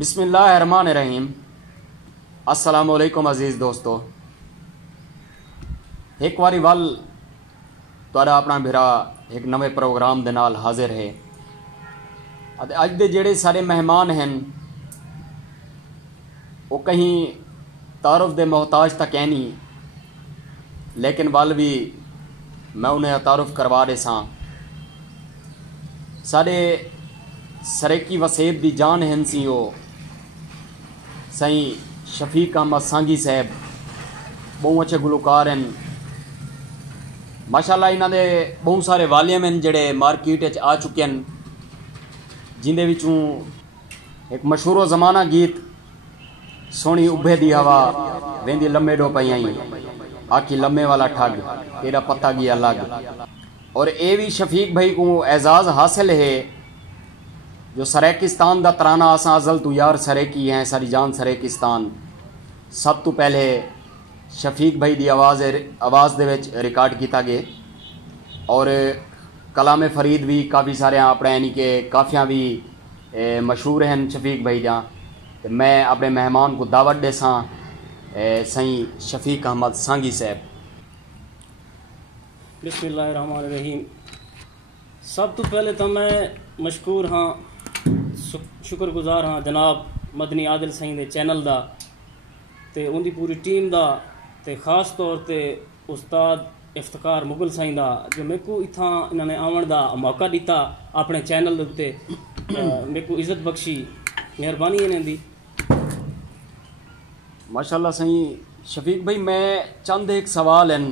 بسم اللہ الرحمن الرحیم. السلام علیکم عزیز دوستو. ایک واری وال تہاڈا اپنا بھرا ایک نوے پروگرام دے نال حاضر ہے. اج دے جڑے سارے مہمان ہیں وہ کہیں تعارف دے محتاج تک ہے نہیں، لیکن وال بھی میں انہیں تعارف کروا دے ساں. سارے سریکی وسیب دی جان ہیں سی وہ سائیں شفیق احمد سانگھی صاحب. بہت اچھے گلوکار ہیں ماشاءاللہ. انہاں دے بہت سارے والیوم ہیں جڑے مارکیٹ وچ آ چکے ہیں، جندے وچوں ایک مشہور و زمانہ گیت سونی ابھے دی ہوا ویندی لمے ڈو پئی آئیں آکھی لمے والا ٹھگ تیرا پتہ گیا لگ. اور اے بھی شفیق بھائی کو اعزاز حاصل ہے جو سریکستان دا ترانہ آساں ازل تو یار سریکی ہیں ساری جان سریکستان. سب تو پہلے شفیق بھائی دی آواز دے وچ ریکارڈ کیتا گئے، اور کلام فرید بھی کافی سارے اپنے یعنی کہ کافیاں بھی مشہور ہیں شفیق بھائی جاں. میں اپنے مہمان کو دعوت دے ساں سائیں شفیق احمد سانگھی صاحب. بسم اللہ الرحمن الرحیم. سب تو پہلے تو میں مشکور ہاں شکر گزار ہاں جناب مدنی عادل سائیں دے چینل دا تے ان دی پوری ٹیم دا تے خاص طور تے استاد افتخار مغل سائیں دا جو میرے کو اتھاں انہوں نے آون دا موقع دیتا اپنے چینل دے تے میرے کو عزت بخشی. مہربانی انہیں دی. ماشاءاللہ سائیں شفیق بھائی میں چند ایک سوال ہیں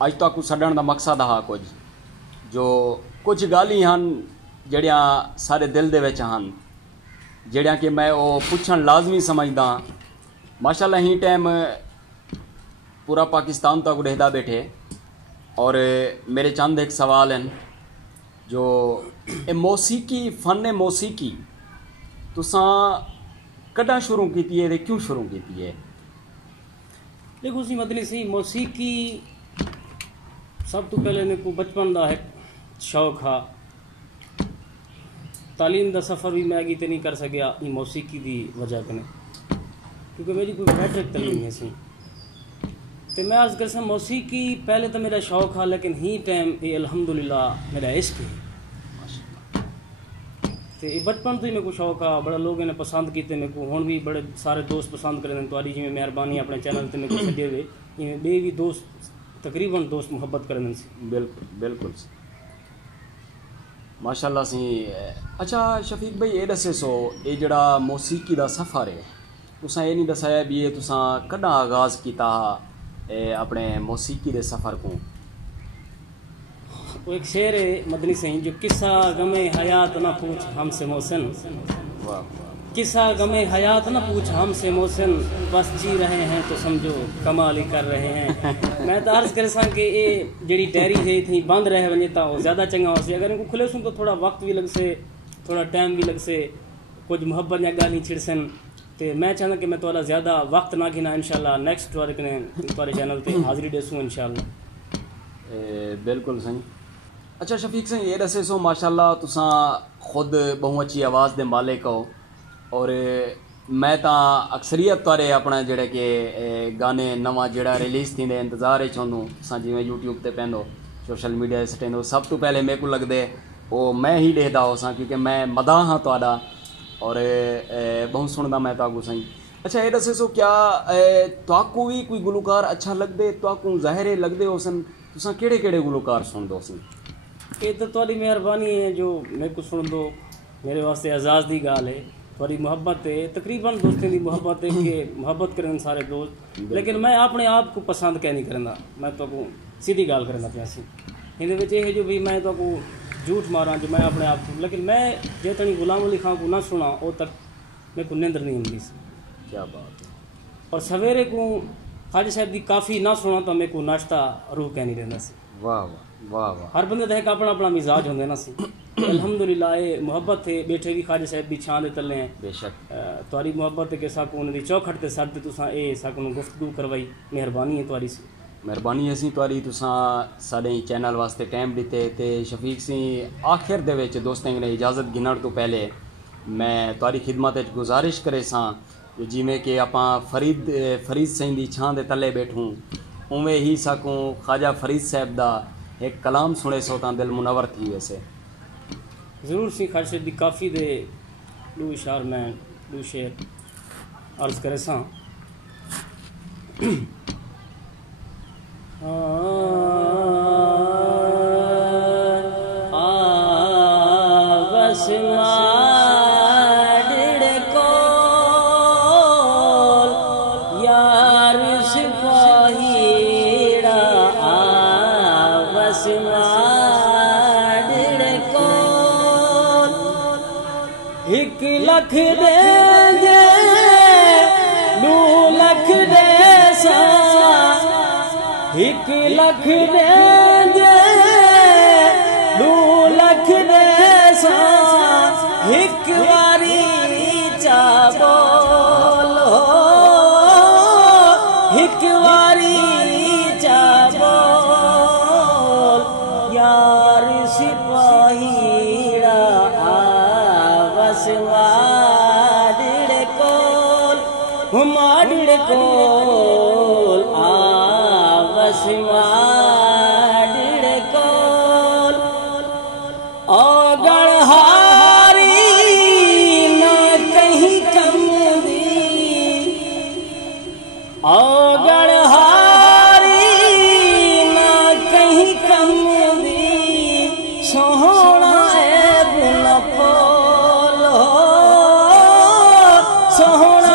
اج تک سڈن دا مقصد ہا جو کچھ گالی ہن جڑیاں سارے دل دے وچ ہن جڑیاں کہ میں وہ پوچھن لازمی سمجھدا. ماشاءاللہ ہی ٹائم پورا پاکستان تک ڈہدا بیٹھے اور میرے چند ایک سوال ہیں جو موسیقی فن موسیقی تساں کداں شروع کیتی ہے تے کیوں شروع کیتی ہے؟ دیکھو سی مدنی سی موسیقی سب تو پہلے میرے کو بچپن دا ایک شوق ہا. تعلیم دا سفر بھی میں اگے تے نہیں کر سکیا یہ موسیقی دی وجہ کنے کیونکہ میری کوئی میٹرک تعلیم نہیں سی. تو میں آج کل سے موسیقی پہلے تو میرا شوق ہا لیکن ہی ٹائم یہ الحمدللہ میرا عشق ہے. تو یہ بچپن تو ہی میرے کو شوق آ بڑا لوگوں نے پسند کیتے میرے کو ہوں بھی بڑے سارے دوست پسند کریں تاری جی مہربانی اپنے چینل تے میرے کو چھڈے ہوئے یہ بے بھی دوست تقریباً دوست محبت کریں سی. بالکل بالکل ماشاءاللہ سی. اچھا شفیق بھائی یہ دسے سو یہ جڑا موسیقی دا سفر ہے تساں یہ نہیں دسایا بھی یہ تساں کداں آغاز کیتا اپنے موسیقی دے سفر کو؟ وہ ایک شعر ہے مدنی سہیں جو قصہ غم حیات نہ پوچھ ہم سے محسن. قصہ غم حیات نہ پوچھ ہم سے محسن بس جی رہے ہیں تو سمجھو کمال ہی کر رہے ہیں. میں تو عرض کرے ساں کہ یہ جڑی ڈائری ہے تھی بند رہ ونجے تا وہ زیادہ چنگا ہو سی. اگر ان کو کھلے سوں تو تھوڑا وقت بھی لگ سے تھوڑا ٹائم بھی لگ سے کچھ محبت یا گالی چھڑ سن. تو میں چاہتا کہ میں تھوڑا زیادہ وقت نہ گھنا انشاءاللہ نیکسٹ وار کنے تھوڑے چینل تے حاضری دے سوں انشاءاللہ. بالکل صحیح. اچھا شفیق سائیں یہ دسے سو ماشاءاللہ تساں خود بہت اچھی آواز دے مالک ہو اور میں تا اکثریت تارے اپنا جڑے کہ گانے نواں جڑا ریلیز تھی دے انتظار چاہوں تساں جی میں یوٹیوب تے پہنو سوشل میڈیا سٹینو سب تو پہلے میرے کو لگ دے وہ میں ہی دیکھدا ہو ساں کیونکہ میں مداح ہاں تہاڈا اور بہت سندا میں تاکو سائیں. اچھا یہ دسے سو کیا تاکو بھی کوئی گلوکار اچھا لگ دے تاکو ظاہر لگ دے ہو سن تساں کیڑے کیڑے گلوکار سن دو سن؟ یہ تو تھوڑی مہربانی ہے جو میرے کو سن دو میرے واسطے اعزاز دی گال ہے. تھوڑی محبت ہے تقریباً دوستوں دی محبت ہے کہ محبت کریں سارے دوست لیکن میں اپنے آپ کو پسند کیا نہیں کرنا. میں تو کو سیدھی گال کرنا پیا سی یہ ہے جو بھی میں تو کو جھوٹ مارا جو میں اپنے آپ کو لیکن میں جے تنی غلام علی خان کو نہ سنا وہ تک میرے کو نیندر نہیں ہوتی سی. کیا بات ہے. اور سویرے کو خواجہ صاحب دی کافی نہ سنا تو میرے کو ناشتہ روح کہہ نہیں رہنا سی. واہ واہ واہ واہ. ہر بندے کا ایک اپنا اپنا مزاج ہوندے نا سی. الحمدللہ یہ محبت ہے بیٹھے بھی خواجہ صاحب بھی چھان دے تلے ہیں بے شک تاری محبت ہے کہ ساکو انہوں دی چوکھٹ تے ساتھ تساں اے ساکو گفتگو کروائی. مہربانی ہے تاری سی. مہربانی اسی تاری تساں سارے چینل واسطے ٹائم دیتے تے شفیق سی آخر دے وچ دوستیں نے اجازت گھنن تو پہلے میں تاری خدمت گزارش کرے ساں کہ جیویں کہ اپاں فرید سائیں دی چھاں دے تلے بیٹھوں اویں ہی سکوں خواجہ فرید صاحب دا ایک کلام سنے سو تاں دل منور تھی ویسے ضرور سی خواجہ صاحب دی کافی دے دو اشعار میں دو شعر عرض کرے ساں ایک لکھ دیں گے 2 لکھ دے سا ایک لکھ دیں گے 2 لکھ دے سا ایک واری چا بولو ایک واری چا بول یار سپاہی ماڈڑ کول آوس ماڈڑ کول اوگڑ ہاری نہ کہیں کم دی اوگڑ ہاری نہ کہیں کم دی سوہنا عیب نہ پولو سوہنا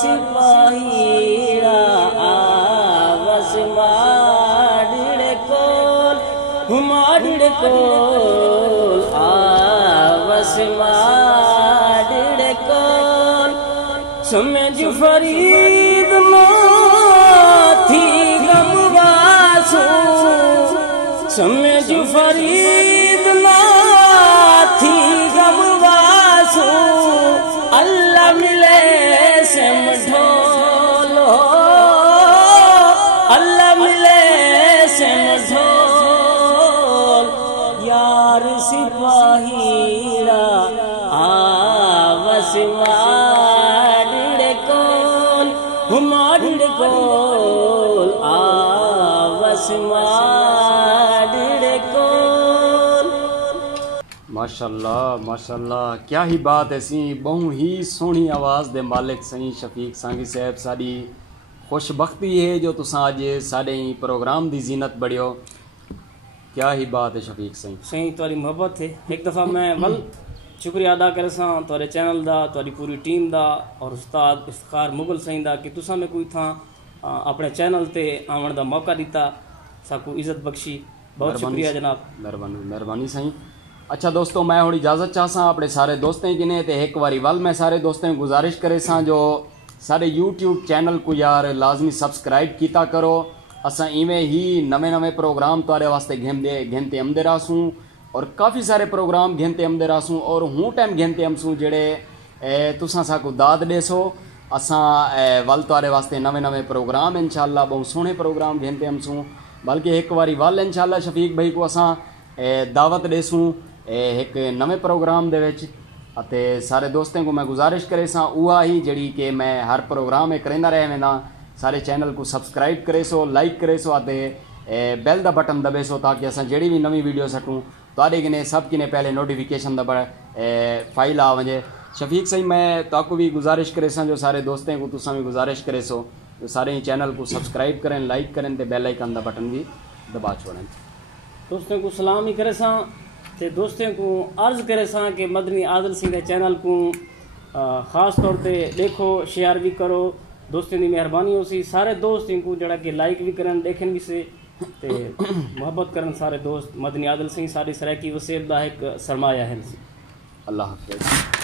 سپاہی آوس ماڈڑ کول آوس ماڈڑ کول سمجھ فرید ماں تھی غم واسو سمجھ فرید ماں تھی غم واسو اللہ ملے ڈھولو اللہ ملے سن ڈھول یار سپاہی آوس ماڈڑ کول آوس ماڈڑ کول ماشاءاللہ ماشاءاللہ کیا ہی بات ہے سی بہوں ہی سونی آواز دے مالک سائیں شفیق سانگی صاحب ساری خوش بختی ہے جو تساں اج ساڈے ہی پروگرام دی زینت بڑھیو کیا ہی بات ہے شفیق سائیں تاری محبت ہے ایک دفعہ میں ول شکریہ ادا کرے ساں تارے چینل دا تاری پوری ٹیم دا اور استاد افتخار مغل سائیں دا کہ تساں میں کوئی تھا اپنے چینل تے آون دا موقع دیتا ساکو عزت بخشی بہت شکریہ جناب مہربانی سائیں اچھا دوستوں میں ہوں اجازت چاہ ساں اپنے سارے دوستیں جنہیں تے ایک واری ول میں سارے دوستیں گزارش کرے ساں جو سارے یوٹیوب چینل کو یار لازمی سبسکرائب کیتا کرو اساں ایویں ہی نویں پروگرام تارے واسطے گھنتے امدے راسوں اور کافی سارے پروگرام گھنتے امدے راسوں اور ہوں ٹائم گھنتے امسوں جڑے تساں ساکو داد دے سو اساں ول تارے واسطے نویں پروگرام انشاءاللہ بہت سونے پروگرام گھنتے امسوں بلکہ ایک واری ول انشاءاللہ شفیق بھائی کو اساں دعوت دے سوں ایک نویں پروگرام دے وچ اتے سارے دوستوں کو میں گزارش کرے ساں اوہا ہی جڑی کہ میں ہر پروگرام میں کریندا رہے وینداں سارے چینل کو سبسکرائب کرے سو لائک کرے سو اتے بیل دا بٹن دبے سو تاکہ اساں جڑی بھی نویں ویڈیو سٹوں تواڈے کنے سب کنے پہلے نوٹیفیکیشن دا فائل آ ونجے شفیق سائیں میں تاکو بھی گزارش کرے ساں جو سارے دوستوں کو تساں بھی گزارش کرے سو جو سارے ہی چینل کو سبسکرائب کریں لائک کریں تے بیل آئیکن دا بٹن بھی دبا چھوڑیں دوستوں کو سلام ہی کرے ساں تے دوستوں کو عرض کرے ساں کہ مدنی عادل سنگھ دے چینل کو خاص طور تے دیکھو شیئر بھی کرو دوستوں دی مہربانی ہو سی سارے دوستوں کو جڑا کہ لائک بھی کرن دیکھن بھی سے تے محبت کرن سارے دوست مدنی عادل سنگھ ساری سرائکی وسیب دا ایک سرمایہ ہے اللہ حافظ.